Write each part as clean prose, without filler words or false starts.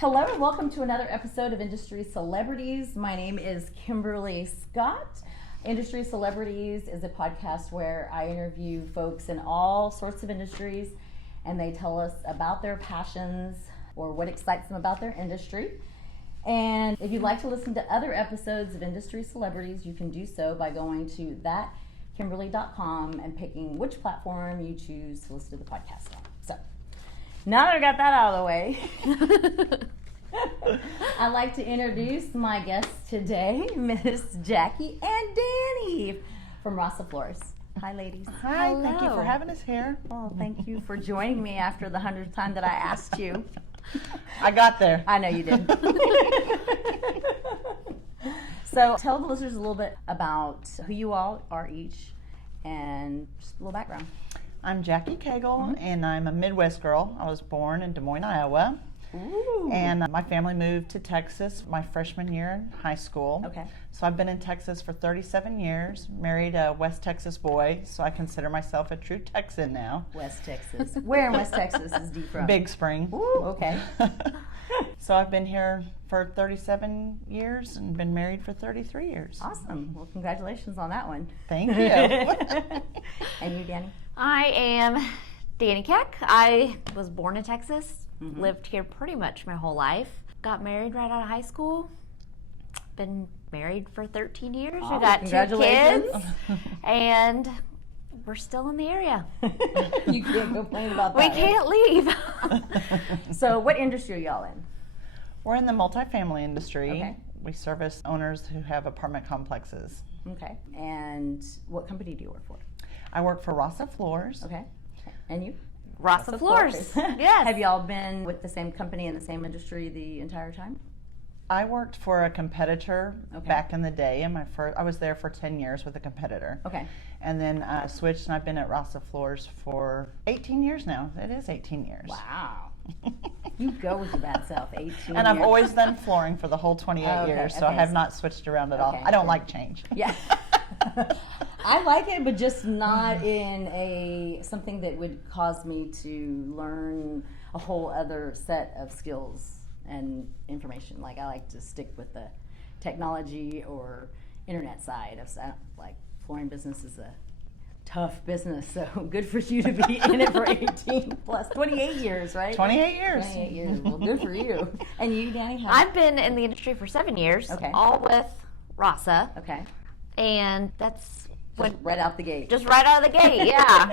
Hello and welcome to another episode of Industry Celebrities. My name is Kimberly Scott. Industry Celebrities is a podcast where I interview folks in all sorts of industries and they tell us about their passions or what excites them about their industry. And if you'd like to listen to other episodes of Industry Celebrities, you can do so by going to ThatKimberly.com and picking which platform you choose to listen to the podcast on. So, now that I got that out of the way, I'd like to introduce my guests today, Miss Jackie and Danny from Rasa Floors. Hi, ladies. Hi, Hello. Thank you for having us here. Well, thank you for joining me after the 100th time that I asked you. I got there. I know you did. So tell the listeners a little bit about who you all are each and just a little background. I'm Jackie Cagle, and I'm a Midwest girl. I was born in Des Moines, Iowa. Ooh. And my family moved to Texas my freshman year in high school. Okay. So I've been in Texas for 37 years, married a West Texas boy, so I consider myself a true Texan now. West Texas. Where in West Texas is Dee from? Big Spring. Ooh, okay. So I've been here for 37 years and been married for 33 years. Awesome. Well, congratulations on that one. Thank you. And you, Danny? I am Danny Keck. I was born in Texas, lived here pretty much my whole life. Got married right out of high school. Been married for 13 years. Oh, We got 2 congratulations. kids, and we're still in the area. You can't complain about We that. can't leave. So what industry are y'all in? We're in the multifamily industry. Okay. We service owners who have apartment complexes. Okay. And what company do you work for? I work for Rasa Floors. Okay. And you? Rasa Floors. Yes. Have y'all been with the same company in the same industry the entire time? I worked for a competitor Okay. back in the day. I was there for 10 years with a competitor. Okay. And then I switched, and I've been at Rasa Floors for 18 years now. It is 18 years. Wow. You go with your bad self, 18 And I've years. always done flooring for the whole 28 Okay, years, so I okay. have not switched around at all. Okay, I don't good. like change. Yeah. I like it, but just not in something that would cause me to learn a whole other set of skills and information. Like I like to stick with the technology or internet side of stuff. Like flooring business is a tough business, so good for you to be in it for 18 plus 28 years, right? 28 years. 28 years. Well, good for you. And you, Danny? How? I've been in the industry for 7 years, Okay. all with Rasa, Okay. and that's when Right out the gate. just right out of the gate, yeah.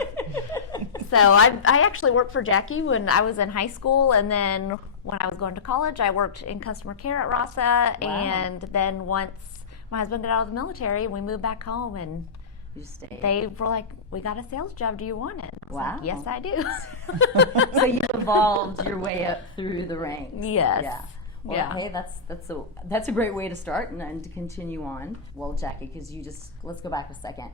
So I actually worked for Jackie when I was in high school, and then when I was going to college, I worked in customer care at Rasa, Wow. and then once my husband got out of the military, we moved back home, and You stayed. they were like, "We got a sales job. Do you want it?" I was Wow. like, yes, I do. So you evolved your way up through the ranks. Yes. Yeah. Well, Yeah. hey, that's a great way to start and to continue on. Well, Jackie, because let's go back a second.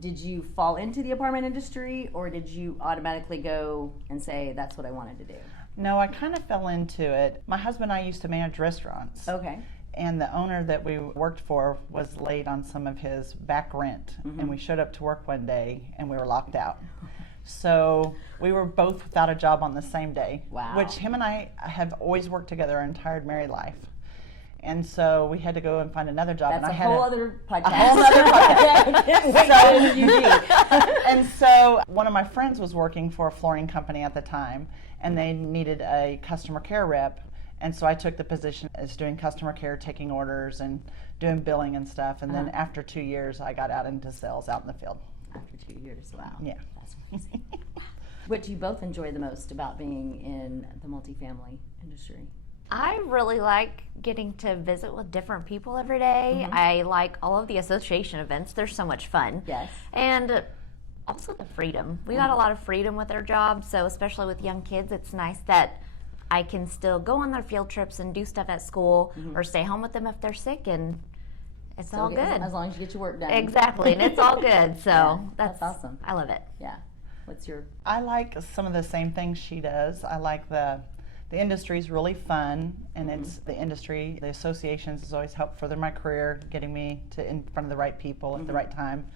Did you fall into the apartment industry, or did you automatically go and say that's what I wanted to do? No, I kind of fell into it. My husband and I used to manage restaurants. Okay. And the owner that we worked for was late on some of his back rent. And we showed up to work one day and we were locked out. So we were both without a job on the same day. Wow. Which him and I have always worked together our entire married life. And so we had to go and find another job. That's and I a had whole other podcast. a whole other podcast. Wait, what did you do? And so one of my friends was working for a flooring company at the time, and they needed a customer care rep. And so I took the position as doing customer care, taking orders and doing billing and stuff. And then after 2 years, I got out into sales out in the field. After 2 years, wow. Yeah. That's crazy. What do you both enjoy the most about being in the multifamily industry? I really like getting to visit with different people every day. I like all of the association events. They're so much fun. Yes. And also the freedom. We got a lot of freedom with our job, so especially with young kids, it's nice that I can still go on their field trips and do stuff at school or stay home with them if they're sick, and it's all good. As long as you get your work done. Exactly, and it's all good. So Yeah, that's that's awesome. I love it. Yeah. What's your... I like some of the same things she does. I like the industry is really fun, and it's the industry, the associations has always helped further my career, getting me to in front of the right people at the right time.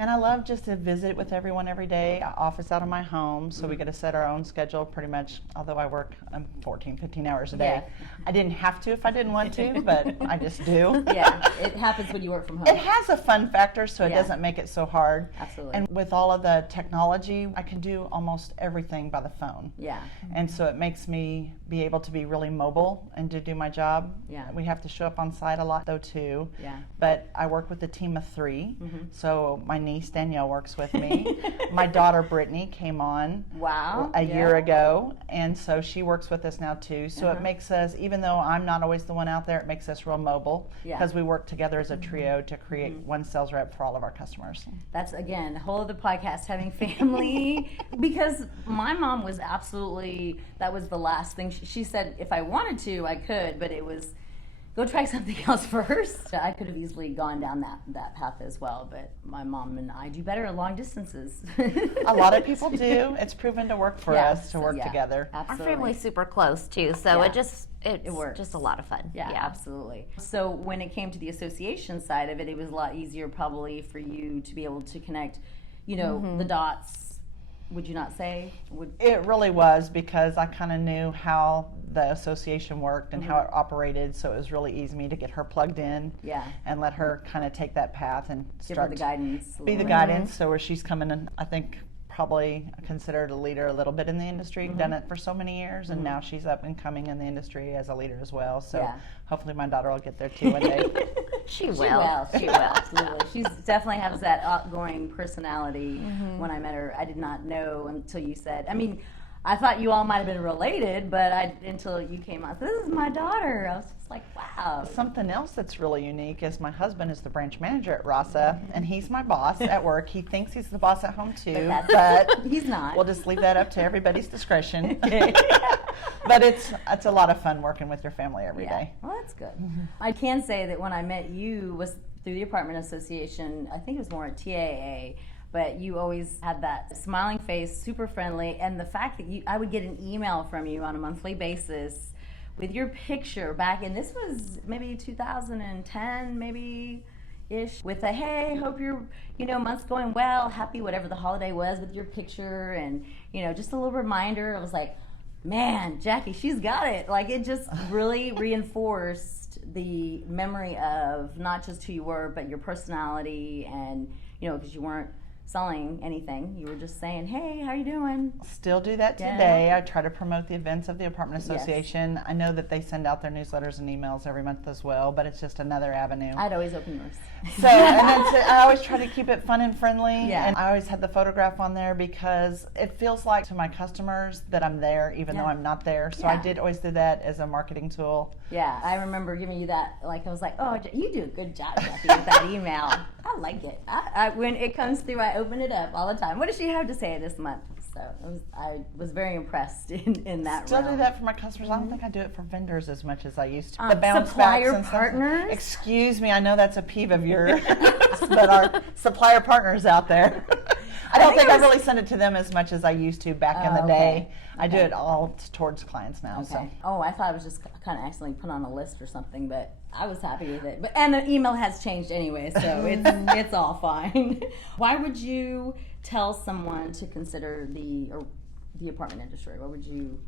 And I love just to visit with everyone every day. I office out of my home, so we get to set our own schedule pretty much, although I work 14, 15 hours a day. Yeah. I didn't have to if I didn't want to, but I just do. Yeah, it happens when you work from home. It has a fun factor, so it Yeah. doesn't make it so hard. Absolutely. And with all of the technology, I can do almost everything by the phone. Yeah. And so it makes me be able to be really mobile and to do my job. Yeah. We have to show up on site a lot though too. Yeah. But I work with a team of 3. Mhm. So my niece Danielle works with me. My daughter Brittany came on Wow. a year ago, and so she works with us now too. So Uh-huh. it makes us, even though I'm not always the one out there, it makes us real mobile Yeah. because we work together as a trio to create one sales rep for all of our customers. That's again a whole other podcast, having family. Because my mom was absolutely, that was the last thing she said. If I wanted to, I could, but it was go try something else first. I could have easily gone down that path as well, but my mom and I do better at long distances. A lot of people do. It's proven to work for us to work yeah, together. Absolutely. Our family's super close too, so Yeah. it works. just a lot of fun. Yeah, absolutely. So when it came to the association side of it, it was a lot easier probably for you to be able to connect, the dots. Would you not say? It really was, because I kind of knew how the association worked and how it operated, so it was really easy me to get her plugged in Yeah. and let her kind of take that path and Give her start the to guidance. be the guidance. So where she's coming in, I think probably considered a leader a little bit in the industry, done it for so many years, and now she's up and coming in the industry as a leader as well. So Yeah. hopefully my daughter will get there too one day. She will. She will, absolutely. She definitely has that outgoing personality. When I met her, I did not know until you said, I thought you all might have been related, but until you came on, this is my daughter. I was just like, wow. Something else that's really unique is my husband is the branch manager at Rasa, and he's my boss at work. He thinks he's the boss at home too, but He's not. we'll just leave that up to everybody's discretion. But it's a lot of fun working with your family every day. Well, that's good. I can say that when I met you was through the apartment association. I think it was more at TAA. But you always had that smiling face, super friendly, and the fact that I would get an email from you on a monthly basis with your picture back, and this was maybe 2010, maybe ish, with a hey, hope your month's going well, happy whatever the holiday was, with your picture, and just a little reminder. I was like, man, Jackie, she's got it. Like, it just really reinforced the memory of not just who you were, but your personality, and because you weren't selling anything. You were just saying, hey, how you doing? Still do that today. I try to promote the events of the Apartment Association. Yes. I know that they send out their newsletters and emails every month as well, but it's just another avenue. I'd always open yours. So, I always try to keep it fun and friendly. Yeah. And I always had the photograph on there because it feels like to my customers that I'm there even though I'm not there. So I did always do that as a marketing tool. Yeah, I remember giving you that. Like, I was like, oh, you do a good job, Jackie, with that email. I like it. When it comes through, I open it up all the time. What does she have to say this month? So I was very impressed in that. Still realm. do that for my customers. I don't think I do it for vendors as much as I used to. The bounce supplier backs and stuff. partners? Excuse me, I know that's a peeve of yours, but our supplier partners out there. I don't think I really send it to them as much as I used to back in the day. I do it all towards clients now. Okay. So. Oh, I thought it was just kind of accidentally put on a list or something, but I was happy with it. And the email has changed anyway, so it's all fine. Why would you tell someone to consider the apartment industry? What would you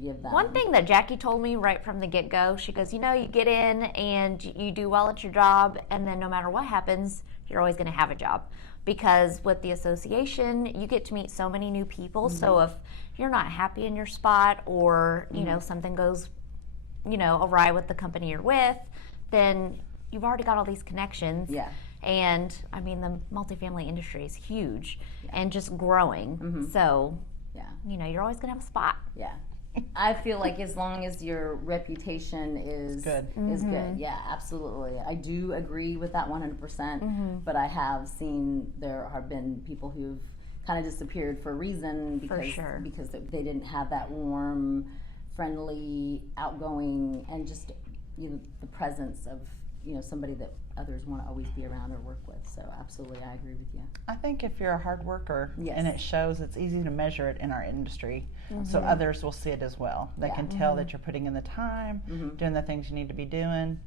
give them? One thing that Jackie told me right from the get-go, she goes, you get in and you do well at your job, and then no matter what happens, you're always going to have a job. Because with the association, you get to meet so many new people. So if you're not happy in your spot, or something goes awry with the company you're with, then you've already got all these connections. Yeah. And the multifamily industry is huge and just growing. So you're always gonna have a spot. Yeah. I feel like as long as your reputation is good, yeah, absolutely. I do agree with that 100%. But I have seen there have been people who've kind of disappeared for a reason because they didn't have that warm, friendly, outgoing, and just the presence of somebody that others want to always be around or work with. So absolutely, I agree with you. I think if you're a hard worker and it shows, it's easy to measure it in our industry. So others will see it as well. They can tell that you're putting in the time, doing the things you need to be doing.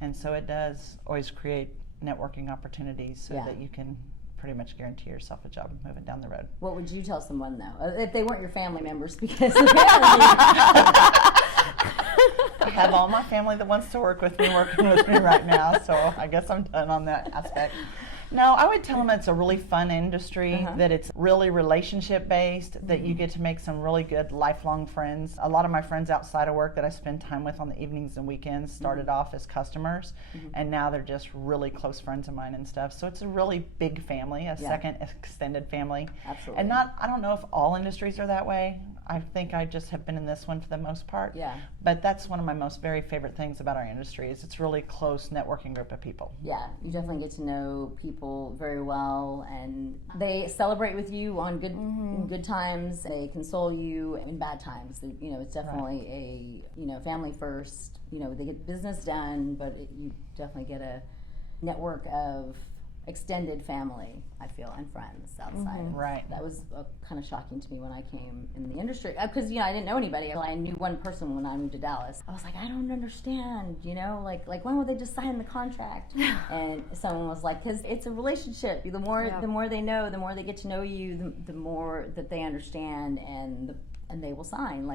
And so it does always create networking opportunities so that you can pretty much guarantee yourself a job moving down the road. What would you tell someone though, if they weren't your family members? Because I have all my family that wants to work with me working with me right now, so I guess I'm done on that aspect. No, I would tell them it's a really fun industry, that it's really relationship based, that you get to make some really good lifelong friends. A lot of my friends outside of work that I spend time with on the evenings and weekends started off as customers, and now they're just really close friends of mine and stuff. So it's a really big family, a second extended family. Absolutely. And I don't know if all industries are that way. I think I just have been in this one for the most part. Yeah. But that's one of my very favorite things about our industry is it's a really close networking group of people. Yeah, you definitely get to know people very well, and they celebrate with you on good times. They console you in bad times. You know, it's definitely a family first. You know, they get business done, but you definitely get a network of extended family, I feel, and friends outside. Right. That was kind of shocking to me when I came in the industry because I didn't know anybody. I knew one person when I moved to Dallas. I was like, I don't understand. Like when would they just sign the contract? And someone was like, because it's a relationship. The more they know, the more they get to know you, the more that they understand, and they will sign.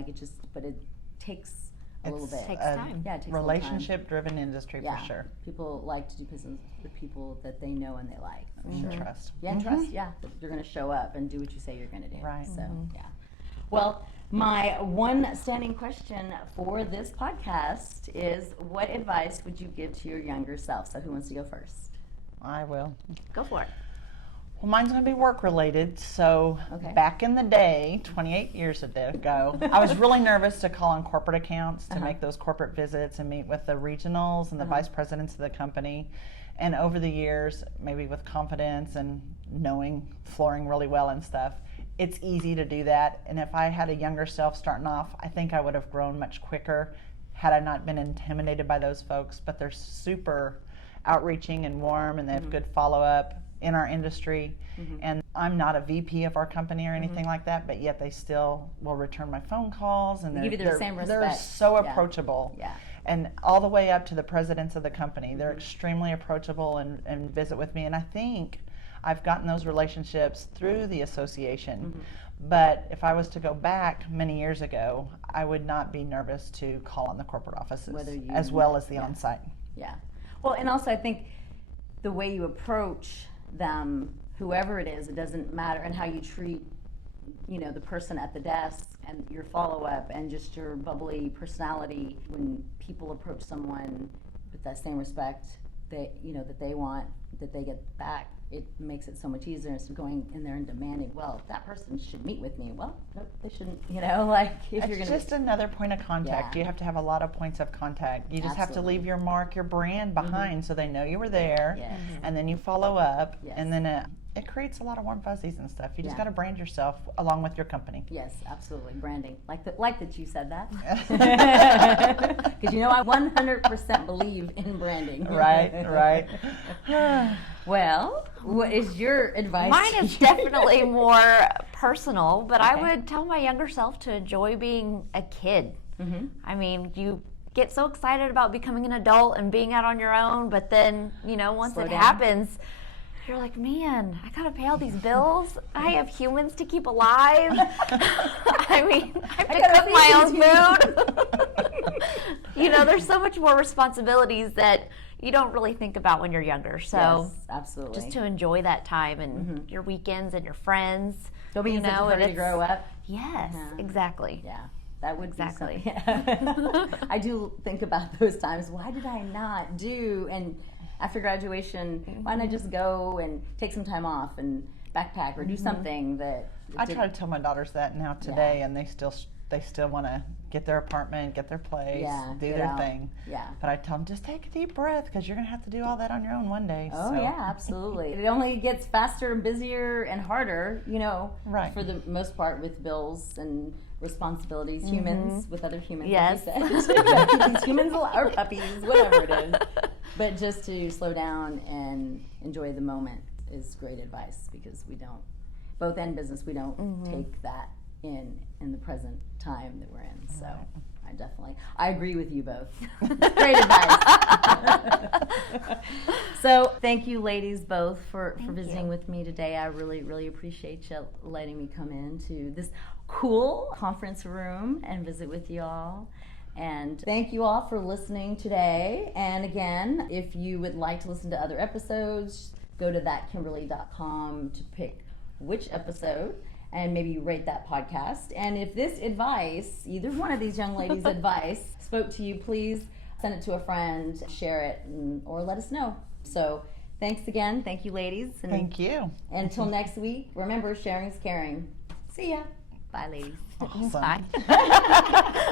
But it takes a little bit. It takes time. Yeah, it takes Relationship-driven industry for sure. People like to do business with people that they know and they like. For sure. Trust. Yeah, trust. Yeah, that you're going to show up and do what you say you're going to do. Right. So, yeah. Well, my one standing question for this podcast is, what advice would you give to your younger self? So, who wants to go first? I will. Go for it. Well, mine's going to be work related. So back in the day, 28 years ago, I was really nervous to call on corporate accounts to make those corporate visits and meet with the regionals and the vice presidents of the company. And over the years, maybe with confidence and knowing flooring really well and stuff, it's easy to do that. And if I had a younger self starting off, I think I would have grown much quicker had I not been intimidated by those folks. But they're super outreaching and warm, and they have good follow-up in our industry. And I'm not a VP of our company or anything like that, but yet they still will return my phone calls, and They give you the same they're respect. so approachable. Yeah. And all the way up to the presidents of the company, they're extremely approachable and visit with me. And I think I've gotten those relationships through the association. But if I was to go back many years ago, I would not be nervous to call on the corporate offices as well as the on-site. Yeah. Well, and also I think the way you approach them, whoever it is, it doesn't matter, and how you treat, the person at the desk and your follow-up and just your bubbly personality. When people approach someone with that same respect that they want, that they get back, it makes it so much easier instead of going in there and demanding, well, that person should meet with me. Well, nope, they shouldn't, if you're going to. It's just another point of contact. You have to have a lot of points of contact. You just have to leave your mark, your brand behind so they know you were there. Yes. And then you follow up. Yes. And then it creates a lot of warm fuzzies and stuff. You just got to brand yourself along with your company. Yes, absolutely. Branding. Like that you said that. Because I 100% believe in branding. Right. Well, what is your advice? Mine is definitely more personal, but I would tell my younger self to enjoy being a kid. I mean, you get so excited about becoming an adult and being out on your own, but then, once Slow it down. happens, you're like, man, I gotta pay all these bills. I have humans to keep alive. I mean, I have to cook my own food. There's so much more responsibilities that you don't really think about when you're younger. So yes, absolutely. just to enjoy that time and your weekends and your friends. Don't be in such a hurry to grow up. Yes, exactly. Yeah. That would Exactly. be something. I do think about those times. Why did I not do? And after graduation, why not just go and take some time off and backpack or do something that? I try to tell my daughters that now today, and they still want to get their apartment, get their place, do their thing. Yeah. But I tell them, just take a deep breath because you're going to have to do all that on your own one day. Oh, yeah, absolutely. It only gets faster and busier and harder, Right. for the most part, with bills and responsibilities, humans with other humans. Yes. Like you said. Keep these humans alive, or puppies, whatever it is. But just to slow down and enjoy the moment is great advice, because we don't, both end business, we don't take that in the present time that we're in. So I definitely. I agree with you both. Great advice. So thank you, ladies, both for visiting with me today. I really, really appreciate you letting me come into this cool conference room and visit with you all. And thank you all for listening today. And again, if you would like to listen to other episodes, go to ThatKimberly.com to pick which episode and maybe rate that podcast. And if this advice, either one of these young ladies' advice, spoke to you, please send it to a friend, share it, or let us know. So thanks again. Thank you, ladies. And Thank you. until next week, remember, sharing is caring. See ya. Bye, ladies. Awesome. Bye.